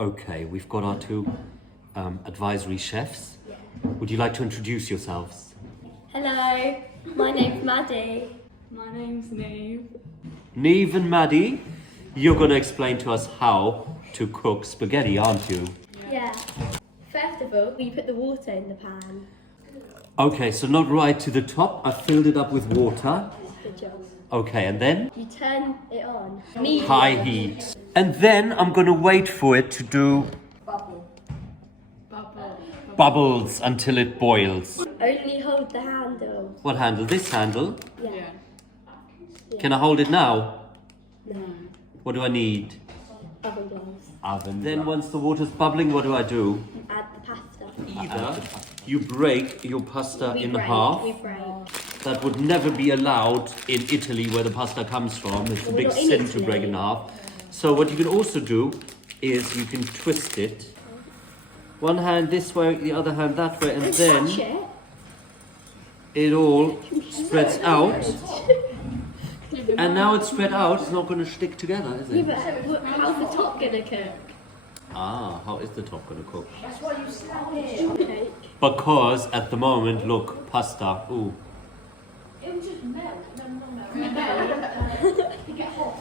Okay, we've got our two advisory chefs. Would you like to introduce yourselves? Hello, my name's Maddie. My name's Neve. Neve and Maddie, you're going to explain to us how to cook spaghetti, aren't you? Yeah. First of all, we put the water in the pan. Okay, so not right to the top. I filled it up with water. Good job. Okay, and then You turn it on. Medium. high heat. And then I'm going to wait for it to do bubbles until it boils. Only hold the handle. What handle? This handle? Yeah. Can I hold it now? No. What do I need? Oven gloves. Oven. Then once the water's bubbling, what do I do? Add the pasta. Either you break your pasta in half. We break. That would never be allowed in Italy, where the pasta comes from. It's a Well, big not in sin to break Italy. in half. So what you can also do is you can twist it. One hand this way, the other hand that way, and then Touch it. it all spreads out. And now it's spread out, it's not going to stick together, is Yeah, it? but how's the top gonna cook? Ah, how is the top going to cook? Cake. Because at the moment, look, pasta, ooh.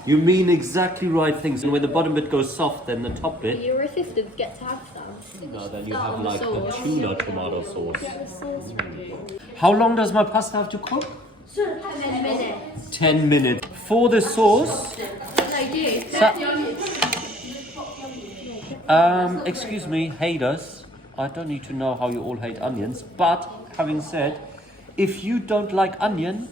You mean exactly right things. And when the bottom bit goes soft, then the top bit, Your assistants get to have some. no, then you have like a tuna tomato sauce. Get the sauce ready. How long does my pasta have to cook? 10 minutes. 10 minutes. For the sauce, excuse me, haters. I don't need to know how you all hate onions, but having said, if you don't like onion,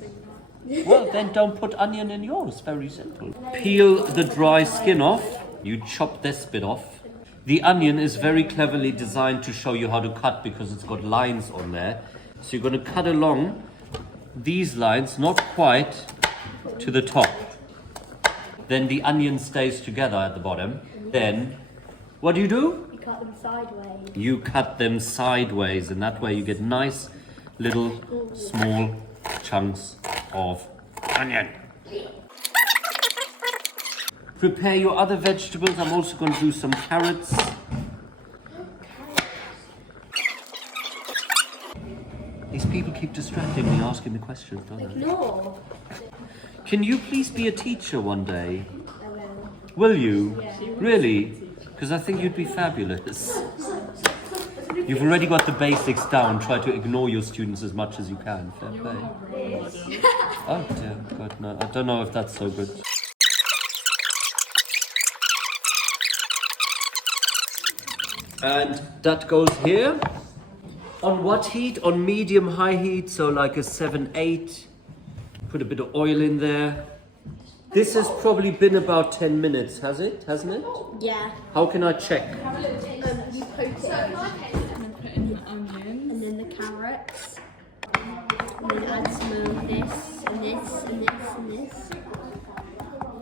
well, then don't put onion in yours. Very simple. Peel the dry skin off. You chop this bit off. The onion is very cleverly designed to show you how to cut because it's got lines on there. So you're going to cut along these lines, not quite to the top. Then the onion stays together at the bottom. Then, what do? You cut them sideways. You cut them sideways, and that way you get nice little small chunks of onion. Prepare your other vegetables. I'm also going to do some carrots. These people keep distracting me, asking me questions, don't they? No. Can you please be a teacher one day? I will. Will you? Really? Because I think you'd be fabulous. You've already got the basics down. Try to ignore your students as much as you can. Fair play. Oh dear God, no. I don't know if that's so good. And that goes here. On what heat? On medium high heat, so like a 7-8. Put a bit of oil in there. This has probably been about 10 minutes, hasn't it? Yeah. How can I check? You poke it in. And put in the onions. And then the carrots. And then add some of this, and this, and this, and this.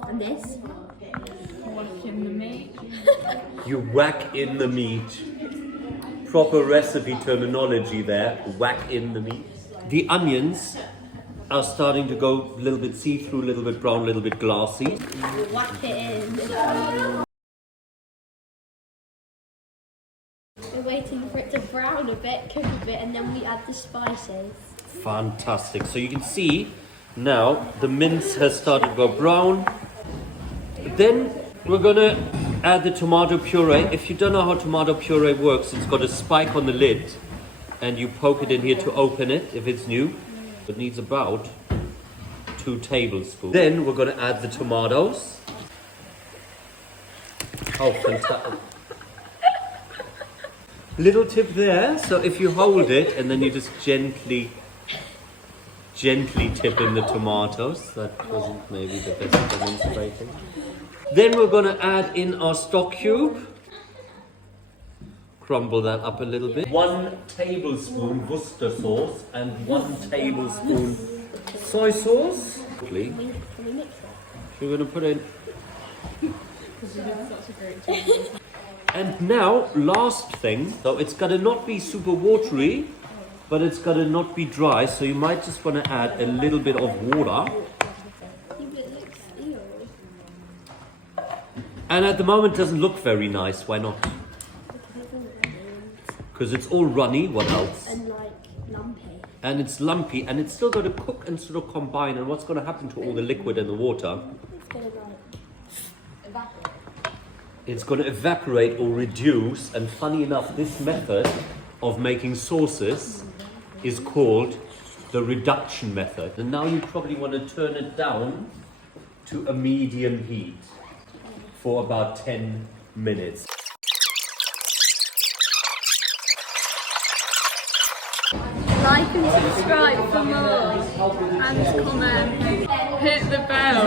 And this. Whack in the meat. You whack in the meat. Proper recipe terminology there. Whack in the meat. The onions are starting to go a little bit see-through, a little bit brown, a little bit glassy. You whack it in. We're waiting for it to brown a bit, cook a bit, and then we add the spices. Fantastic. So you can see now the mince has started to go brown. Then we're gonna add the tomato puree. If you don't know how tomato puree works, it's got a spike on the lid and you poke it in here to open it if it's new. It needs about 2 tablespoons. Then we're gonna add the tomatoes. Oh, fantastic. Little tip there, so if you hold it and then you just gently tip in the tomatoes. That wasn't maybe the best demonstration. Then we're going to add in our stock cube. Crumble that up a little bit. 1 tablespoon Worcester sauce and 1 tablespoon soy sauce. Can we mix it? We're going to put in. Because you did such a great job. And now, last thing, so it's got to not be super watery, but it's got to not be dry, so you might just want to add a little bit of water. And at the moment it doesn't look very nice. Why not? Because it's all runny. What else? And like lumpy. And it's lumpy, and it's still going to cook and sort of combine. And what's going to happen to all the liquid and the water? It's gonna like It's going to evaporate or reduce. And funny enough, this method of making sauces is called the reduction method. And now you probably want to turn it down to a medium heat for about 10 minutes. like and subscribe for more. And comment. Hit the bell.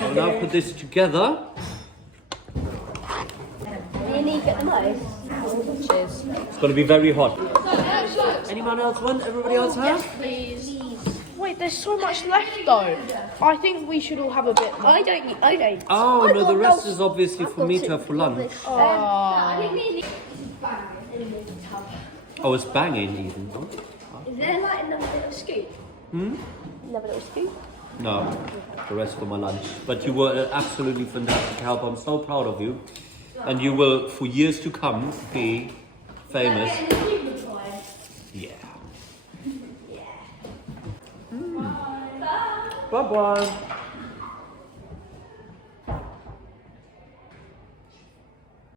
I'll now put this together. You need to get the most. Cheers. It's going to be very hot. Anyone else want? Everybody else have? Please. Wait, there's so much left though. I think we should all have a bit more. I don't. Oh, I no, got the rest those- is obviously I've for got me it. to have for lunch. Oh, it's banging even. Is there like another little scoop? Another little scoop? No, the rest for my lunch. But you were an absolutely fantastic help. I'm so proud of you. And you will, for years to come, be famous. Yeah. Bye-bye.